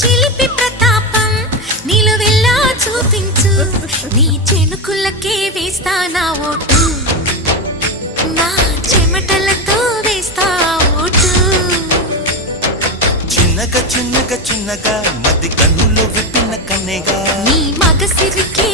చిలిపి ప్రతాపం నిలువెల్లా చూపించు నీ చెనుకులకే వేస్తా నా ఓటు నా చెమటలతో వేస్తా ఓటు చిన్నగా చిన్నగా చిన్నగా మది కన్నులో విప్పిన కన్నెగా నీ మగసిరికి